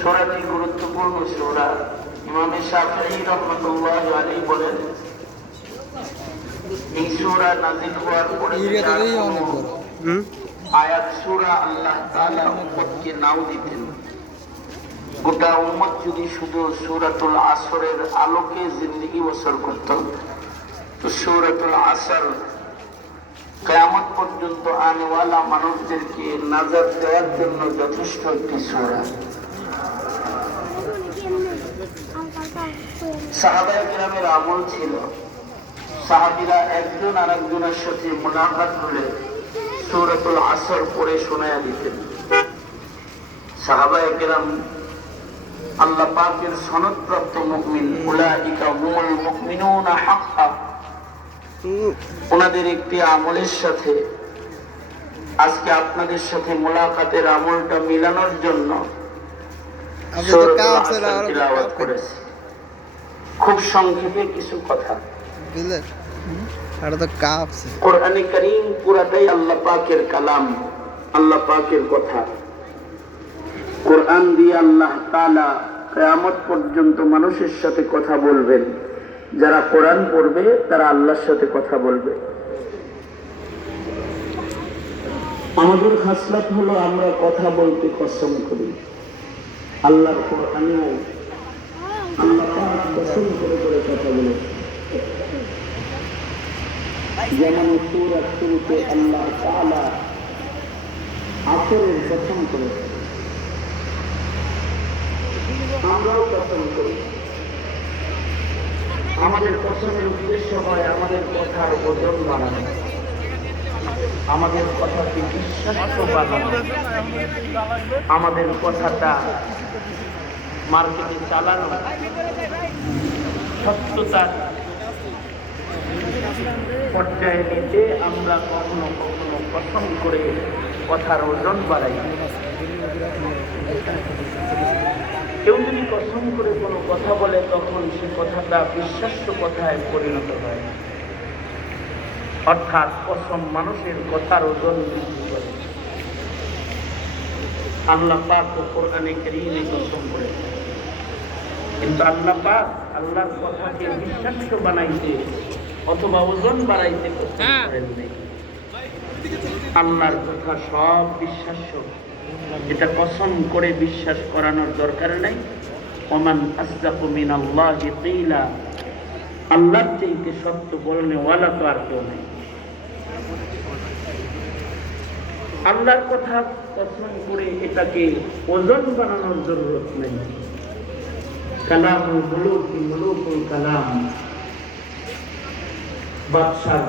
সূরাটি গুরুত্বপূর্ণ সূরা। ইমাম শাফিঈ রাহমাতুল্লাহি আলাইহি বলেন, এই সূরা নাযিল হওয়ার পরে আয়াত সূরা আল্লাহ তাআলা উম্মতকে নাও দিতেন, গোটা উম্মত যদি শুধু সূরাতুল আসরের আলোকে জিন্দেগি বসর করত, তো সূরাতুল আসর কিয়ামত পর্যন্ত আনেওয়ালা মানুষদেরকে নাজাত দেওয়ার জন্য যথেষ্ট একটি সূরা। সাহাবায়ে কেরামের আমল ছিল, সাহাবীরা একজন আরেকজনের সাথে মুলাকাত হলে সূরাতুল আসর পড়ে শোনায়া দিতেন। সাহাবায়ে কেরাম আল্লাহ পাকের সনদপ্রাপ্ত মুমিন, উলাইকা হুমুল মুমিনুনা হাক্কা, ওনাদের একটি আমলের সাথে আজকে আপনাদের সাথে মুলাকাতের আমলটা মিলানোর জন্য তিলাওয়াত করেছি। খুব সংক্ষেপে কিছু কথা। কোরআনে কারীম পুরাটাই আল্লাহ পাকের কালাম, আল্লাহ পাকের কথা। কোরআন দিয়ে আল্লাহ তাআলা কিয়ামত পর্যন্ত মানুষের সাথে কথা বলবেন। যারা কোরআন পড়বে তারা আল্লাহর সাথে কথা বলবে। আমাদের খাসলত হলো আমরা কথা বলতে কসম করি। আল্লাহর কোরআনে আল্লাহ পাক কসম করে করে কথা বলে, যেমন সূরা শুরুতে আল্লাহ তাআলা আসরের কসম করে, আমরাও কসম করি। আমাদের কসমের উদ্দেশ্য হয় আমাদের কথার ওজন বাড়ানো, আমাদের কথাকে বিশ্বাস্য বানানো, আমাদের কথাটা মার্কেটে চালানো, সত্যতার পর্যায়ে নিতে আমরা কখনো কখনো কসম করে কথার ওজন বাড়াই। কেউ যদি কসম করে কোনো কথা বলে তখন সে কথাটা বিশ্বাস্য কথায় পরিণত হয়, অর্থাৎ কসম মানুষের কথার ওজন বৃদ্ধি করে। আল্লাহ পাক কোরআনে কারীমে কসম করেছেন, কিন্তু আল্লাহ পাক আল্লাহর কথাকে বিশ্বাস্য বানাইতে অথবা ওজন বাড়াইতে কসম করেন নাই। আল্লাহর কথা সব বিশ্বাস্য, এটা কসম করে বিশ্বাস করানোর দরকার নাই। ওমান আসদাকু মিনাল্লাহি কিলা, আল্লাহর চাইতে সত্য বলনে ওয়ালা তো আর কেউ নেই। আল্লাহর কথা কসম করে এটাকে ওজন বানানোর জরুরত নেই। কালামুল মুলুকি মুলুকুল কালাম, বাদশাহ